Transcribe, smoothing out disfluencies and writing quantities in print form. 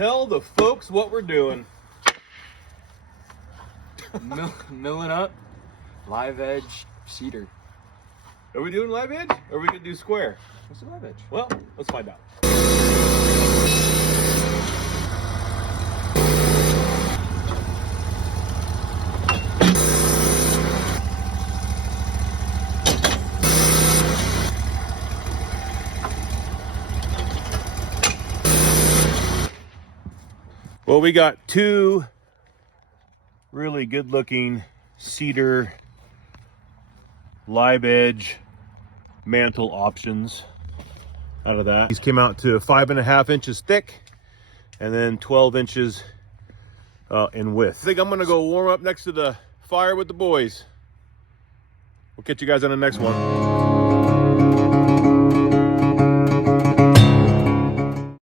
Tell the folks what we're doing. Milling up live edge cedar. Are we doing live edge or are we gonna do square? What's the live edge? Well, let's find out. Well, we got two really good looking cedar live edge mantle options out of that. These came out to 5.5 inches thick and then 12 inches in width. I think I'm gonna go warm up next to the fire with the boys. We'll catch you guys on the next one.